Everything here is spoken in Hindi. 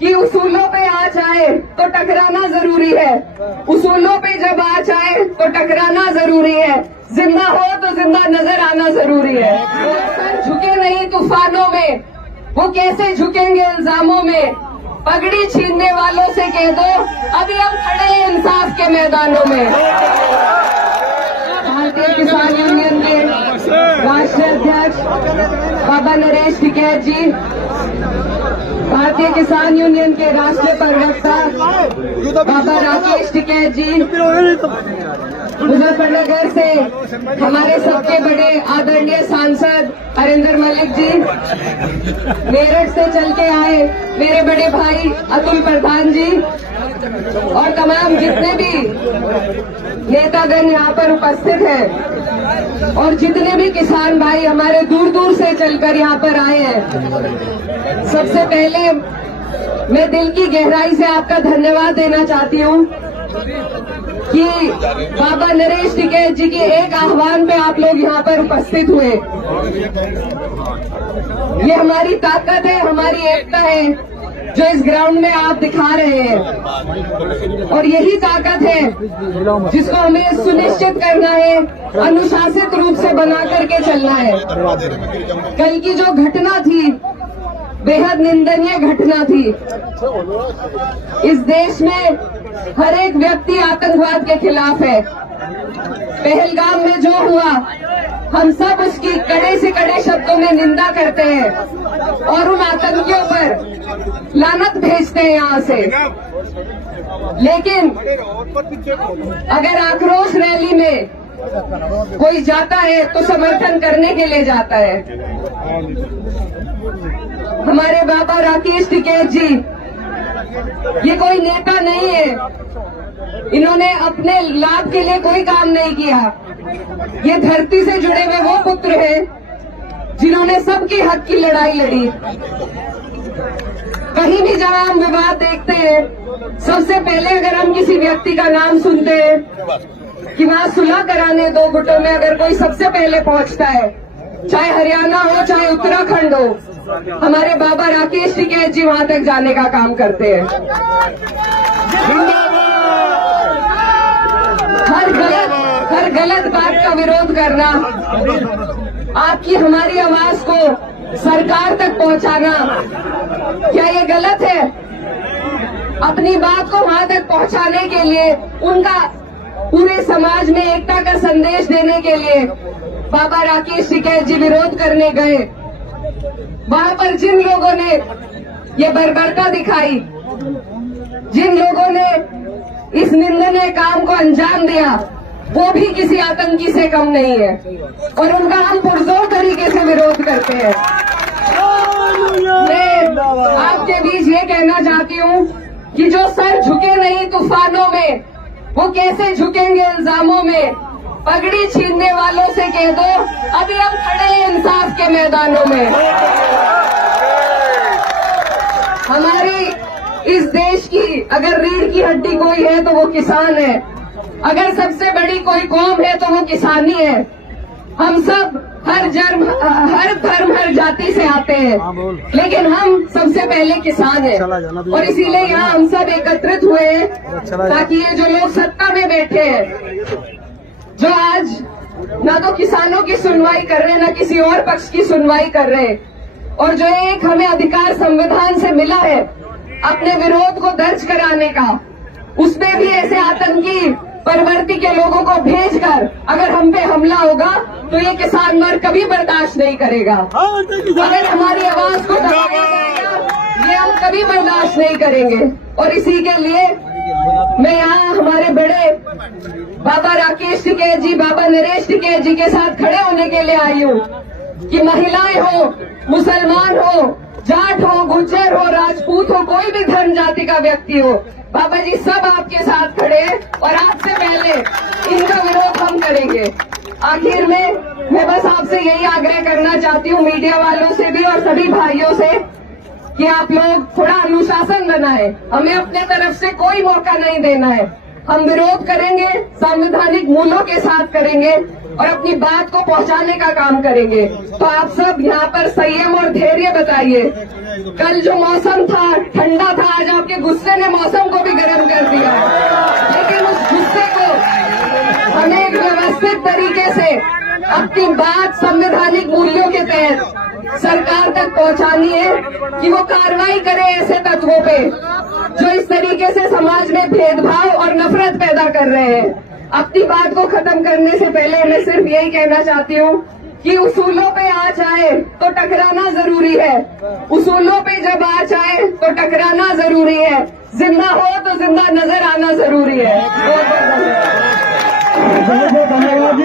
कि उसूलों पे आँच आए तो टकराना जरूरी है। उसूलों पे जब आँच आए तो टकराना जरूरी है। जिंदा हो तो जिंदा नजर आना जरूरी है। वो सर झुके नहीं तूफानों में, वो कैसे झुकेंगे इल्जामों में। पगड़ी छीनने वालों से कह दो अभी हम खड़े हैं इंसाफ के मैदानों में। भारतीय किसान यूनियन के राष्ट्रीय अध्यक्ष बाबा नरेश टिकैत जी, भारतीय किसान यूनियन के राष्ट्रीय प्रवक्ता बाबा राकेश टिकैत जी, मुजफ्फरनगर से हमारे सबके बड़े आदरणीय सांसद हरिंदर मलिक जी, मेरठ से चल के आए मेरे बड़े भाई अतुल प्रधान जी और तमाम जितने भी नेतागण यहाँ पर उपस्थित हैं और जितने भी किसान भाई हमारे दूर दूर से चलकर यहाँ पर आए हैं, सबसे पहले मैं दिल की गहराई से आपका धन्यवाद देना चाहती हूँ कि बाबा नरेश टिकैत जी के एक आह्वान पे आप लोग यहाँ पर उपस्थित हुए। ये हमारी ताकत है, हमारी एकता है जो इस ग्राउंड में आप दिखा रहे हैं और यही ताकत है जिसको हमें सुनिश्चित करना है, अनुशासित रूप से बना करके चलना है। कल की जो घटना थी बेहद निंदनीय घटना थी। इस देश में हर एक व्यक्ति आतंकवाद के खिलाफ है। पहलगाम में जो हुआ हम सब उसकी कड़े से कड़े शब्दों में निंदा करते हैं और उन आतंकियों पर लानत भेजते हैं यहाँ से। लेकिन अगर आक्रोश रैली में कोई जाता है तो समर्थन करने के लिए जाता है। हमारे बाबा राकेश टिकैत जी ये कोई नेता नहीं है, इन्होंने अपने लाभ के लिए कोई काम नहीं किया। ये धरती से जुड़े हुए वो पुत्र हैं जिन्होंने सबके हक की लड़ाई लड़ी। कहीं भी जहां हम विवाद देखते हैं, सबसे पहले अगर हम किसी व्यक्ति का नाम सुनते हैं कि वहां सुलह कराने दो गुटों में अगर कोई सबसे पहले पहुंचता है, चाहे हरियाणा हो चाहे उत्तराखंड हो, हमारे बाबा राकेश टिकैत जी वहां तक जाने का काम करते हैं। हर गलत बात का विरोध करना, आपकी हमारी आवाज को सरकार तक पहुंचाना, क्या ये गलत है? अपनी बात को वहां तक पहुंचाने के लिए, उनका पूरे समाज में एकता का संदेश देने के लिए बाबा राकेश टिकैत जी विरोध करने गए। वहां पर जिन लोगों ने ये बर्बरता दिखाई, जिन लोगों ने इस निंदनीय काम को अंजाम दिया, वो भी किसी आतंकी से कम नहीं है और उनका हम पुरजोर तरीके से विरोध करते हैं। मैं आपके बीच ये कहना चाहती हूँ कि जो सर झुके नहीं तूफानों में, वो कैसे झुकेंगे इल्जामों में। पगड़ी छीनने वालों से कह दो अभी हम खड़े हैं इंसाफ के मैदानों में। हमारी इस देश की अगर रीढ़ की हड्डी कोई है तो वो किसान है। अगर सबसे बड़ी कोई कौम है तो वो किसानी है। हम सब हर धर्म हर जाति से आते हैं, लेकिन हम सबसे पहले किसान हैं और इसीलिए यहाँ हम सब एकत्रित हुए हैं ताकि ये जो लोग सत्ता में बैठे हैं, जो आज ना तो किसानों की सुनवाई कर रहे हैं, ना किसी और पक्ष की सुनवाई कर रहे हैं, और जो एक हमें अधिकार संविधान से मिला है अपने विरोध को दर्ज कराने का, उसमें भी ऐसे आतंकी प्रवृत्ति के लोगों को भेजकर अगर हम पे हमला होगा तो ये किसान वर्ग कभी बर्दाश्त नहीं करेगा। अगर हमारी आवाज को दबाया जाएगा ये हम कभी बर्दाश्त नहीं करेंगे। और इसी के लिए मैं यहाँ हमारे बड़े बाबा राकेश टिकैत जी, बाबा नरेश टिकैत जी के साथ खड़े होने के लिए आई हूँ कि महिलाएं हो, मुसलमान हो, जाट हो, गुर्जर हो, राजपूत हो, कोई भी धर्म जाति का व्यक्ति हो, बाबा जी सब आपके साथ खड़े हैं और आपसे पहले इनका विरोध हम करेंगे। आखिर में मैं बस आपसे यही आग्रह करना चाहती हूँ, मीडिया वालों से भी और सभी भाइयों से, कि आप लोग थोड़ा अनुशासन बनाएं। हमें अपने तरफ से कोई मौका नहीं देना है। हम विरोध करेंगे, संवैधानिक मूल्यों के साथ करेंगे और अपनी बात को पहुंचाने का काम करेंगे। तो आप सब यहाँ पर संयम और धैर्य बताइए। कल जो मौसम था ठंडा था, आज आपके गुस्से ने मौसम को भी गर्म कर दिया है। लेकिन उस गुस्से को हमें एक व्यवस्थित तरीके से अपनी बात संवैधानिक मूल्यों के तहत सरकार तक पहुंचानी है कि वो कार्रवाई करे ऐसे तत्वों पे जो इस तरीके से समाज में भेदभाव और नफरत पैदा कर रहे हैं। अपनी बात को खत्म करने से पहले मैं सिर्फ यही कहना चाहती हूँ कि उसूलों पे आँच आए तो टकराना जरूरी है। उसूलों पे जब आँच आए तो टकराना जरूरी है। जिंदा हो तो जिंदा नजर आना जरूरी है। बहुत बहुत धन्यवाद।